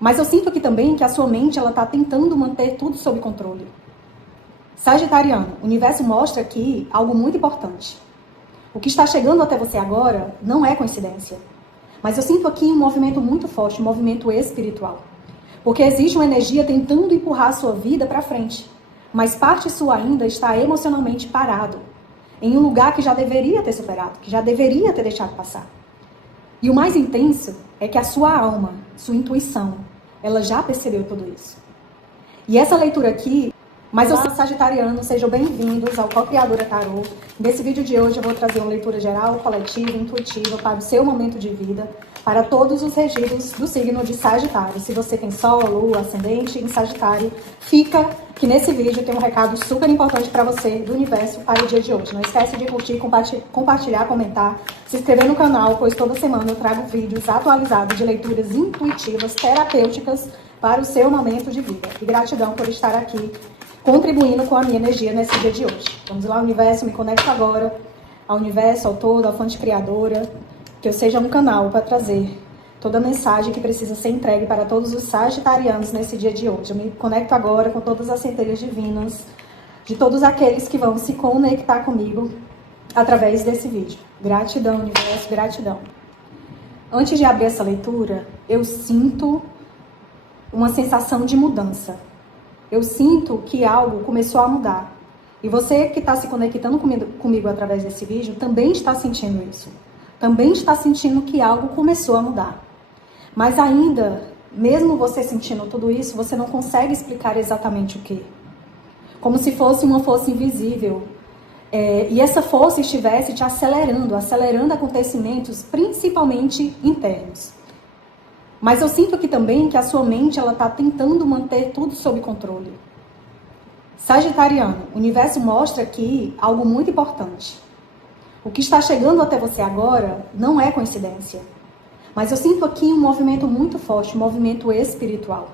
Mas eu sinto aqui também que a sua mente ela está tentando manter tudo sob controle. Sagitariano, o universo mostra aqui algo muito importante. O que está chegando até você agora não é coincidência. Mas eu sinto aqui um movimento muito forte, um movimento espiritual. Porque existe uma energia tentando empurrar a sua vida para frente. Mas parte sua ainda está emocionalmente parado. Em um lugar que já deveria ter superado, que já deveria ter deixado passar. E o mais intenso é que a sua alma, sua intuição, ela já percebeu tudo isso. E essa leitura aqui... Mas eu sou sagitariano, sejam bem-vindos ao Co-Criadora Tarô. Nesse vídeo de hoje eu vou trazer uma leitura geral, coletiva, intuitiva para o seu momento de vida, para todos os regidos do signo de Sagitário. Se você tem Sol, Lua, Ascendente em Sagitário, fica que nesse vídeo tem um recado super importante para você do universo para o dia de hoje. Não esquece de curtir, compartilhar, comentar, se inscrever no canal, pois toda semana eu trago vídeos atualizados de leituras intuitivas, terapêuticas para o seu momento de vida. E gratidão por estar aqui contribuindo com a minha energia nesse dia de hoje. Vamos lá, universo, me conecto agora ao universo, ao todo, à fonte criadora, que eu seja um canal para trazer toda a mensagem que precisa ser entregue para todos os sagitarianos nesse dia de hoje. Eu me conecto agora com todas as centelhas divinas, de todos aqueles que vão se conectar comigo através desse vídeo. Gratidão, universo, gratidão. Antes de abrir essa leitura, eu sinto uma sensação de mudança. Eu sinto que algo começou a mudar. E você que está se conectando comigo através desse vídeo também está sentindo isso. Também está sentindo que algo começou a mudar. Mas ainda, mesmo você sentindo tudo isso, você não consegue explicar exatamente o que. Como se fosse uma força invisível. E essa força estivesse te acelerando acontecimentos, principalmente internos. Mas eu sinto aqui também que a sua mente ela está tentando manter tudo sob controle. Sagitariano, o universo mostra aqui algo muito importante. O que está chegando até você agora não é coincidência. Mas eu sinto aqui um movimento muito forte, um movimento espiritual.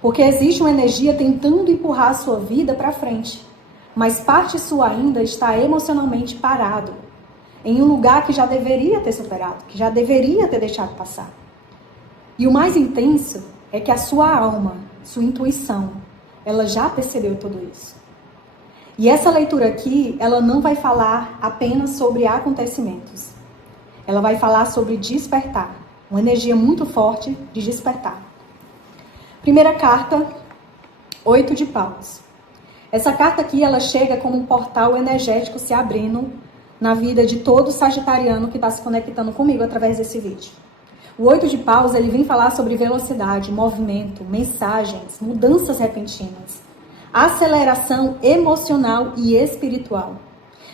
Porque existe uma energia tentando empurrar a sua vida para frente. Mas parte sua ainda está emocionalmente parado. Em um lugar que já deveria ter superado, que já deveria ter deixado passar. E o mais intenso é que a sua alma, sua intuição, ela já percebeu tudo isso. E essa leitura aqui, ela não vai falar apenas sobre acontecimentos. Ela vai falar sobre despertar. Uma energia muito forte de despertar. Primeira carta, 8 de paus. Essa carta aqui, ela chega como um portal energético se abrindo na vida de todo sagitariano que está se conectando comigo através desse vídeo. O 8 de paus, ele vem falar sobre velocidade, movimento, mensagens, mudanças repentinas, aceleração emocional e espiritual.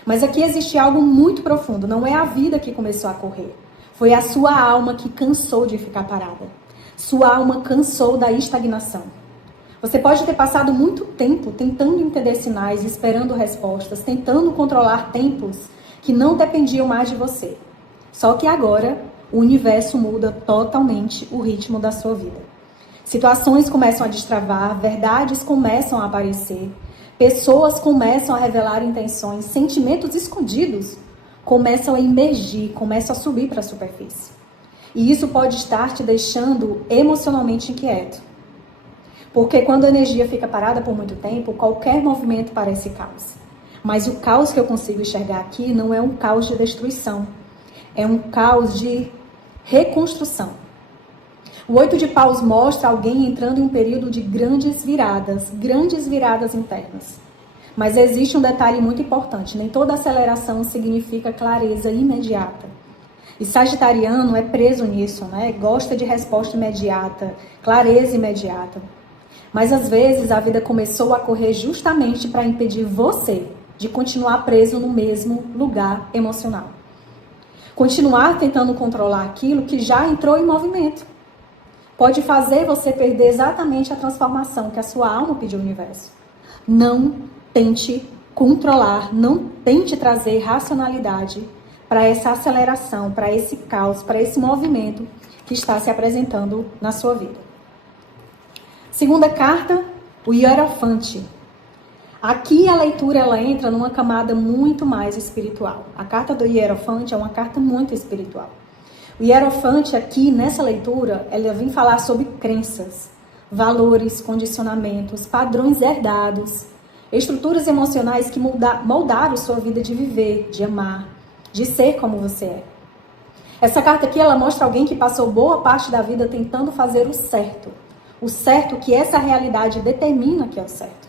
Mas aqui existe algo muito profundo, não é a vida que começou a correr. Foi a sua alma que cansou de ficar parada. Sua alma cansou da estagnação. Você pode ter passado muito tempo tentando entender sinais, esperando respostas, tentando controlar tempos que não dependiam mais de você. Só que agora o universo muda totalmente o ritmo da sua vida. Situações começam a destravar, verdades começam a aparecer, pessoas começam a revelar intenções, sentimentos escondidos começam a emergir, começam a subir para a superfície. E isso pode estar te deixando emocionalmente inquieto. Porque quando a energia fica parada por muito tempo, qualquer movimento parece caos. Mas o caos que eu consigo enxergar aqui não é um caos de destruição. É um caos de reconstrução. O 8 de paus mostra alguém entrando em um período de grandes viradas internas. Mas existe um detalhe muito importante, nem toda aceleração significa clareza imediata. E sagitariano é preso nisso, né? Gosta de resposta imediata, clareza imediata. Mas às vezes a vida começou a correr justamente para impedir você de continuar preso no mesmo lugar emocional. Continuar tentando controlar aquilo que já entrou em movimento. Pode fazer você perder exatamente a transformação que a sua alma pediu ao universo. Não tente controlar, não tente trazer racionalidade para essa aceleração, para esse caos, para esse movimento que está se apresentando na sua vida. Segunda carta, o Hierophante. Aqui a leitura ela entra numa camada muito mais espiritual. A carta do Hierophante é uma carta muito espiritual. O Hierophante aqui, nessa leitura, ela vem falar sobre crenças, valores, condicionamentos, padrões herdados, estruturas emocionais que moldaram sua vida de viver, de amar, de ser como você é. Essa carta aqui, ela mostra alguém que passou boa parte da vida tentando fazer o certo que essa realidade determina que é o certo,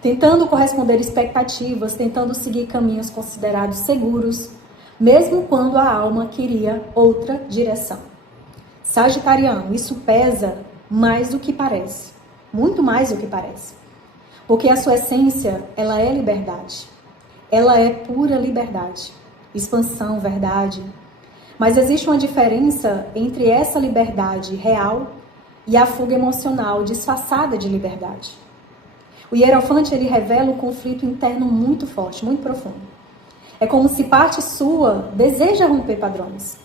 tentando corresponder expectativas, tentando seguir caminhos considerados seguros, mesmo quando a alma queria outra direção. Sagitariano, isso pesa mais do que parece, muito mais do que parece, porque a sua essência, ela é liberdade, ela é pura liberdade, expansão, verdade. Mas existe uma diferença entre essa liberdade real e a fuga emocional disfarçada de liberdade. O Hierophante, ele revela um conflito interno muito forte, muito profundo. É como se parte sua deseja romper padrões,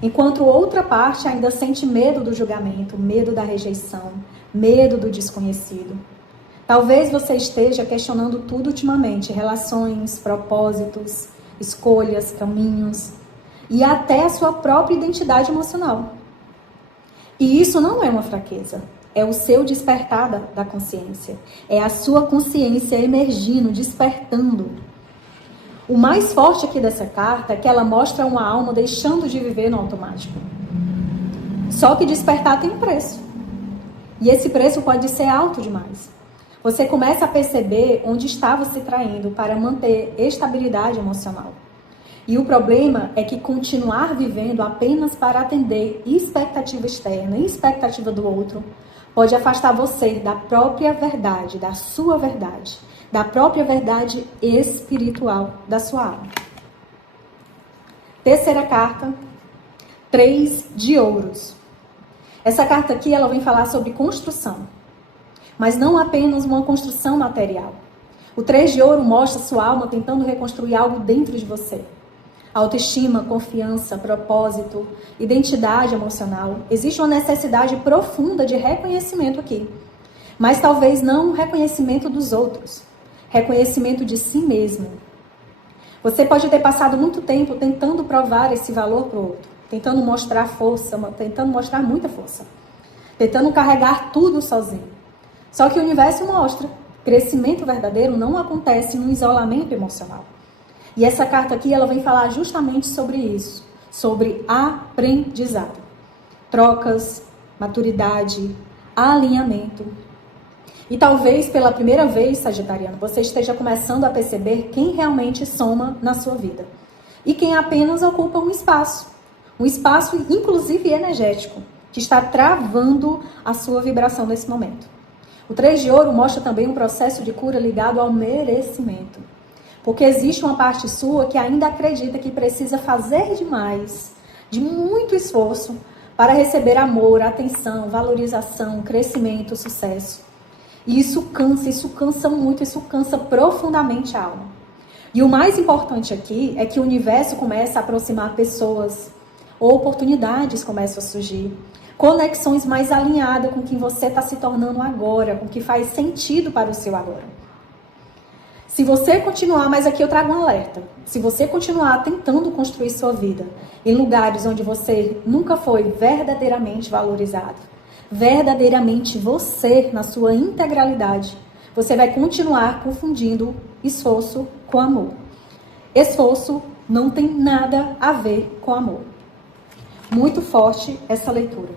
enquanto outra parte ainda sente medo do julgamento, medo da rejeição, medo do desconhecido. Talvez você esteja questionando tudo ultimamente, relações, propósitos, escolhas, caminhos e até a sua própria identidade emocional. E isso não é uma fraqueza, é o seu despertar da consciência, é a sua consciência emergindo, despertando. O mais forte aqui dessa carta é que ela mostra uma alma deixando de viver no automático. Só que despertar tem um preço. E esse preço pode ser alto demais. Você começa a perceber onde estava se traindo para manter estabilidade emocional. E o problema é que continuar vivendo apenas para atender expectativa externa e expectativa do outro pode afastar você da própria verdade, da sua verdade, da própria verdade espiritual da sua alma. Terceira carta, 3 de ouros. Essa carta aqui, ela vem falar sobre construção, mas não apenas uma construção material. O 3 de ouro mostra sua alma tentando reconstruir algo dentro de você. Autoestima, confiança, propósito, identidade emocional. Existe uma necessidade profunda de reconhecimento aqui. Mas talvez não reconhecimento dos outros. Reconhecimento de si mesmo. Você pode ter passado muito tempo tentando provar esse valor para o outro. Tentando mostrar força, tentando mostrar muita força. Tentando carregar tudo sozinho. Só que o universo mostra que crescimento verdadeiro não acontece no isolamento emocional. E essa carta aqui, ela vem falar justamente sobre isso, sobre aprendizado, trocas, maturidade, alinhamento. E talvez pela primeira vez, Sagitariano, você esteja começando a perceber quem realmente soma na sua vida e quem apenas ocupa um espaço inclusive energético, que está travando a sua vibração nesse momento. O 3 de ouro mostra também um processo de cura ligado ao merecimento. Porque existe uma parte sua que ainda acredita que precisa fazer demais, de muito esforço, para receber amor, atenção, valorização, crescimento, sucesso. E isso cansa muito, isso cansa profundamente a alma. E o mais importante aqui é que o universo começa a aproximar pessoas, oportunidades começam a surgir, conexões mais alinhadas com quem você está se tornando agora, com o que faz sentido para o seu agora. Se você continuar, mas aqui eu trago um alerta, se você continuar tentando construir sua vida em lugares onde você nunca foi verdadeiramente valorizado, verdadeiramente você na sua integralidade, você vai continuar confundindo esforço com amor. Esforço não tem nada a ver com amor. Muito forte essa leitura.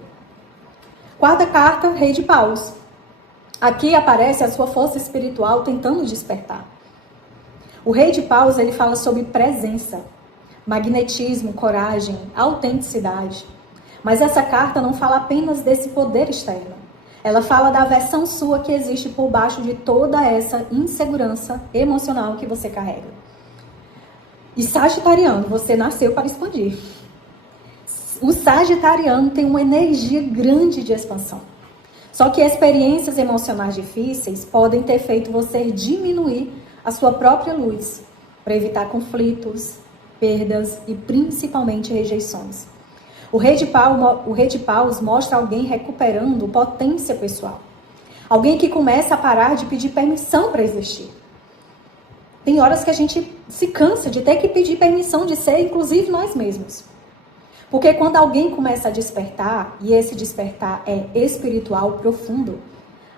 Quarta carta, Rei de Paus. Aqui aparece a sua força espiritual tentando despertar. O Rei de Paus, ele fala sobre presença, magnetismo, coragem, autenticidade. Mas essa carta não fala apenas desse poder externo. Ela fala da versão sua que existe por baixo de toda essa insegurança emocional que você carrega. E Sagitariano, você nasceu para expandir. O Sagitariano tem uma energia grande de expansão. Só que experiências emocionais difíceis podem ter feito você diminuir a sua própria luz, para evitar conflitos, perdas e principalmente rejeições. O Rei de Paus mostra alguém recuperando potência pessoal. Alguém que começa a parar de pedir permissão para existir. Tem horas que a gente se cansa de ter que pedir permissão de ser, inclusive nós mesmos. Porque quando alguém começa a despertar, e esse despertar é espiritual profundo,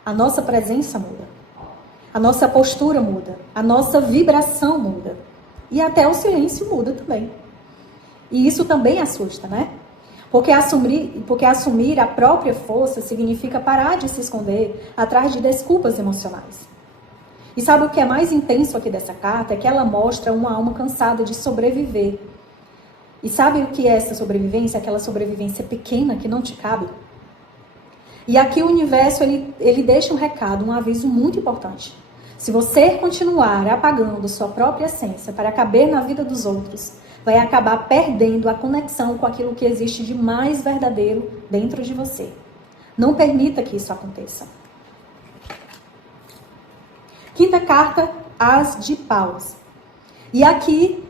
a nossa presença muda. A nossa postura muda. A nossa vibração muda. E até o silêncio muda também. E isso também assusta, né? Porque assumir a própria força significa parar de se esconder atrás de desculpas emocionais. E sabe o que é mais intenso aqui dessa carta? É que ela mostra uma alma cansada de sobreviver. E sabe o que é essa sobrevivência? Aquela sobrevivência pequena que não te cabe. E aqui o universo, ele deixa um recado, um aviso muito importante. Se você continuar apagando sua própria essência para caber na vida dos outros, vai acabar perdendo a conexão com aquilo que existe de mais verdadeiro dentro de você. Não permita que isso aconteça. Quinta carta, As de Paus. E aqui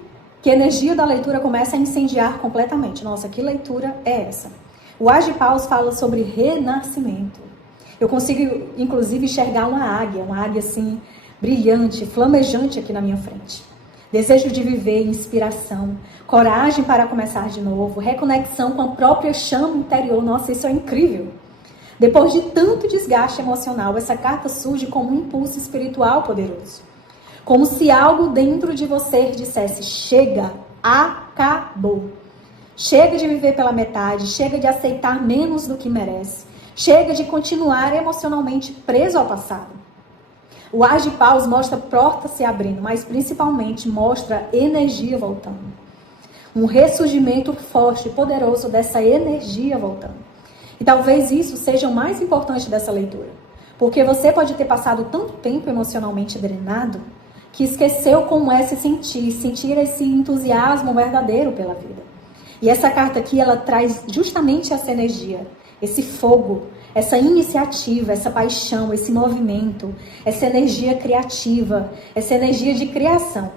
que a energia da leitura começa a incendiar completamente. Nossa, que leitura é essa? O As de Paus fala sobre renascimento. Eu consigo, inclusive, enxergar uma águia assim, brilhante, flamejante aqui na minha frente. Desejo de viver, inspiração, coragem para começar de novo, reconexão com a própria chama interior. Nossa, isso é incrível. Depois de tanto desgaste emocional, essa carta surge como um impulso espiritual poderoso. Como se algo dentro de você dissesse, chega, acabou. Chega de viver pela metade, chega de aceitar menos do que merece. Chega de continuar emocionalmente preso ao passado. O As de Paus mostra portas se abrindo, mas principalmente mostra energia voltando. Um ressurgimento forte e poderoso dessa energia voltando. E talvez isso seja o mais importante dessa leitura. Porque você pode ter passado tanto tempo emocionalmente drenado que esqueceu como é se sentir esse entusiasmo verdadeiro pela vida. E essa carta aqui, ela traz justamente essa energia, esse fogo, essa iniciativa, essa paixão, esse movimento, essa energia criativa, essa energia de criação.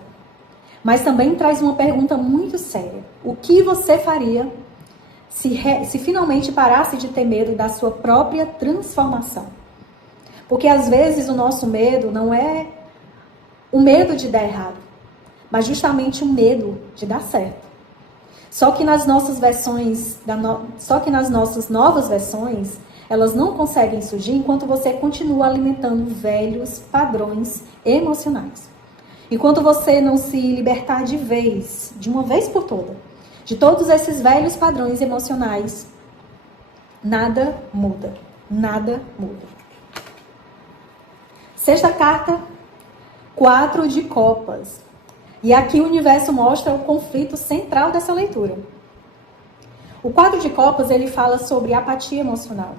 Mas também traz uma pergunta muito séria. O que você faria se finalmente parasse de ter medo da sua própria transformação? Porque às vezes o nosso medo não é o medo de dar errado, mas justamente o medo de dar certo. Só que nas nossas novas versões, elas não conseguem surgir enquanto você continua alimentando velhos padrões emocionais. Enquanto você não se libertar de uma vez por toda, de todos esses velhos padrões emocionais, nada muda. Nada muda. Sexta carta, 4 de Copas. E aqui o universo mostra o conflito central dessa leitura. O 4 de Copas, ele fala sobre apatia emocional.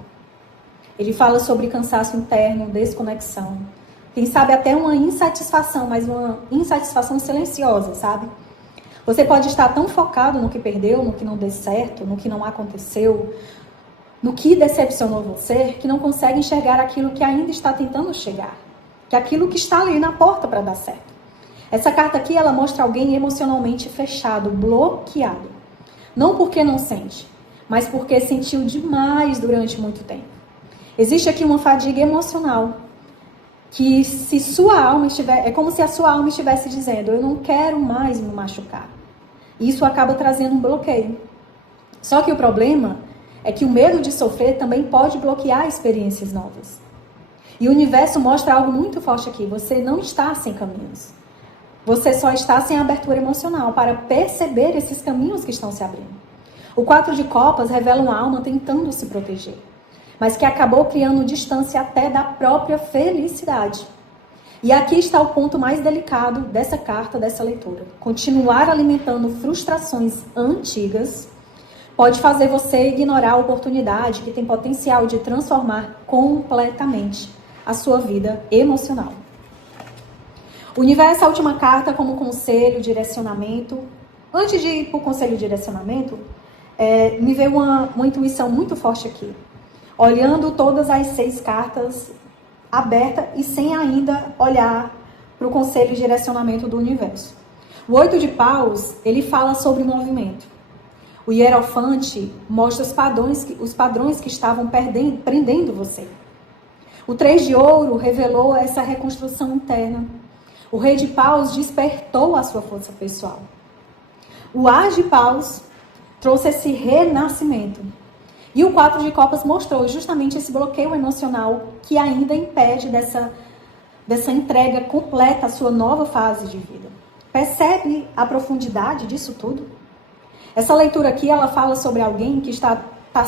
Ele fala sobre cansaço interno, desconexão. Quem sabe até uma insatisfação, mas uma insatisfação silenciosa, sabe? Você pode estar tão focado no que perdeu, no que não deu certo, no que não aconteceu, no que decepcionou você, que não consegue enxergar aquilo que ainda está tentando chegar. Que é aquilo que está ali na porta para dar certo. Essa carta aqui, ela mostra alguém emocionalmente fechado, bloqueado. Não porque não sente, mas porque sentiu demais durante muito tempo. Existe aqui uma fadiga emocional, que se sua alma estiver, é como se a sua alma estivesse dizendo, eu não quero mais me machucar. Isso acaba trazendo um bloqueio. Só que o problema é que o medo de sofrer também pode bloquear experiências novas. E o universo mostra algo muito forte aqui, você não está sem caminhos. Você só está sem abertura emocional para perceber esses caminhos que estão se abrindo. O 4 de Copas revela uma alma tentando se proteger, mas que acabou criando distância até da própria felicidade. E aqui está o ponto mais delicado dessa carta, dessa leitura. Continuar alimentando frustrações antigas pode fazer você ignorar a oportunidade que tem potencial de transformar completamente a sua vida emocional. O universo, a última carta, como conselho, direcionamento. Antes de ir para o conselho e direcionamento, me veio uma intuição muito forte aqui. Olhando todas as 6 cartas abertas e sem ainda olhar para o conselho e direcionamento do universo. O 8 de Paus, ele fala sobre movimento. O Hierofante mostra os padrões que estavam prendendo você. O 3 de Ouro revelou essa reconstrução interna. O Rei de Paus despertou a sua força pessoal. O As de Paus trouxe esse renascimento. E o 4 de copas mostrou justamente esse bloqueio emocional que ainda impede dessa entrega completa à sua nova fase de vida. Percebe a profundidade disso tudo? Essa leitura aqui, ela fala sobre alguém que está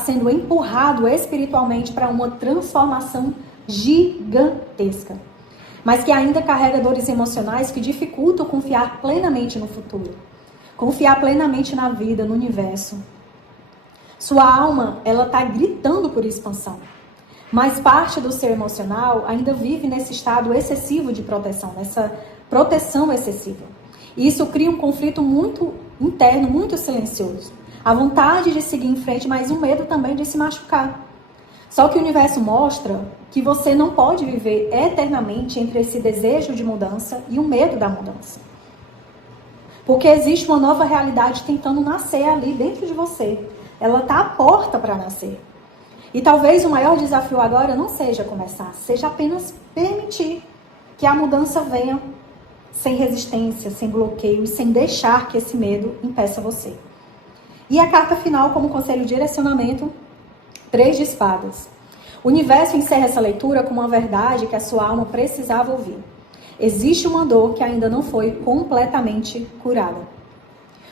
sendo empurrado espiritualmente para uma transformação gigantesca, mas que ainda carrega dores emocionais que dificultam confiar plenamente no futuro, confiar plenamente na vida, no universo. Sua alma, ela está gritando por expansão, mas parte do ser emocional ainda vive nesse estado excessivo de proteção, nessa proteção excessiva. E isso cria um conflito muito interno, muito silencioso. A vontade de seguir em frente, mas um medo também de se machucar. Só que o universo mostra que você não pode viver eternamente entre esse desejo de mudança e o medo da mudança. Porque existe uma nova realidade tentando nascer ali dentro de você. Ela está à porta para nascer. E talvez o maior desafio agora não seja começar, seja apenas permitir que a mudança venha sem resistência, sem bloqueio e sem deixar que esse medo impeça você. E a carta final, como conselho de direcionamento, 3 de espadas. O universo encerra essa leitura com uma verdade que a sua alma precisava ouvir. Existe uma dor que ainda não foi completamente curada.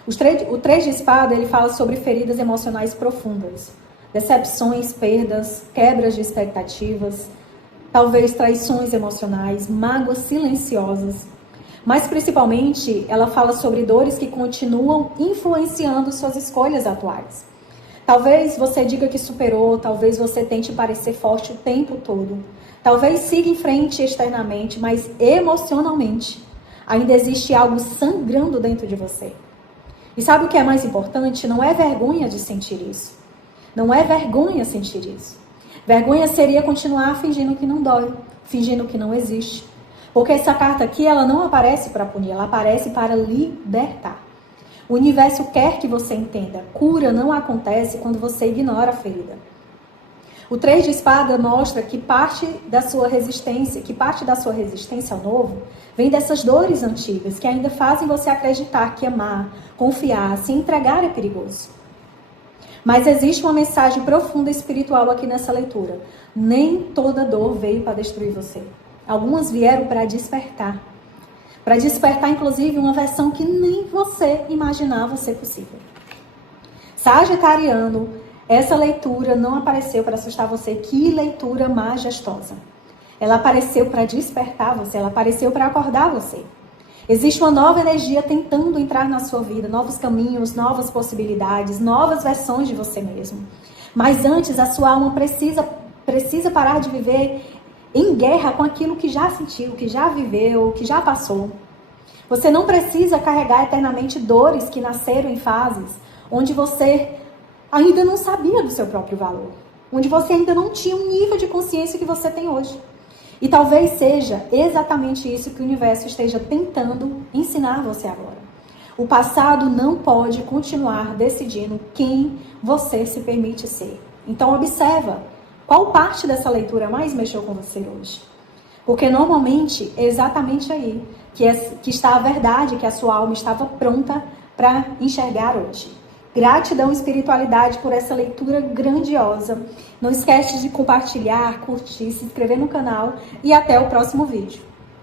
O 3 de espada, ele fala sobre feridas emocionais profundas. Decepções, perdas, quebras de expectativas, talvez traições emocionais, mágoas silenciosas. Mas principalmente, ela fala sobre dores que continuam influenciando suas escolhas atuais. Talvez você diga que superou, talvez você tente parecer forte o tempo todo. Talvez siga em frente externamente, mas emocionalmente ainda existe algo sangrando dentro de você. E sabe o que é mais importante? Não é vergonha de sentir isso. Não é vergonha sentir isso. Vergonha seria continuar fingindo que não dói, fingindo que não existe. Porque essa carta aqui, ela não aparece para punir, ela aparece para libertar. O universo quer que você entenda. Cura não acontece quando você ignora a ferida. O 3 de espada mostra que parte da sua resistência ao novo, vem dessas dores antigas que ainda fazem você acreditar que amar, confiar, se entregar é perigoso. Mas existe uma mensagem profunda espiritual aqui nessa leitura. Nem toda dor veio para destruir você. Algumas vieram para despertar. Para despertar, inclusive, uma versão que nem você imaginava ser possível. Sagitariano, essa leitura não apareceu para assustar você. Que leitura majestosa. Ela apareceu para despertar você, ela apareceu para acordar você. Existe uma nova energia tentando entrar na sua vida, novos caminhos, novas possibilidades, novas versões de você mesmo. Mas antes, a sua alma precisa parar de viver em guerra com aquilo que já sentiu, que já viveu, que já passou. Você não precisa carregar eternamente dores que nasceram em fases onde você ainda não sabia do seu próprio valor, onde você ainda não tinha um nível de consciência que você tem hoje. E talvez seja exatamente isso que o universo esteja tentando ensinar você agora. O passado não pode continuar decidindo quem você se permite ser. Então observa. Qual parte dessa leitura mais mexeu com você hoje? Porque normalmente é exatamente aí que está a verdade que a sua alma estava pronta para enxergar hoje. Gratidão, espiritualidade, por essa leitura grandiosa. Não esquece de compartilhar, curtir, se inscrever no canal e até o próximo vídeo.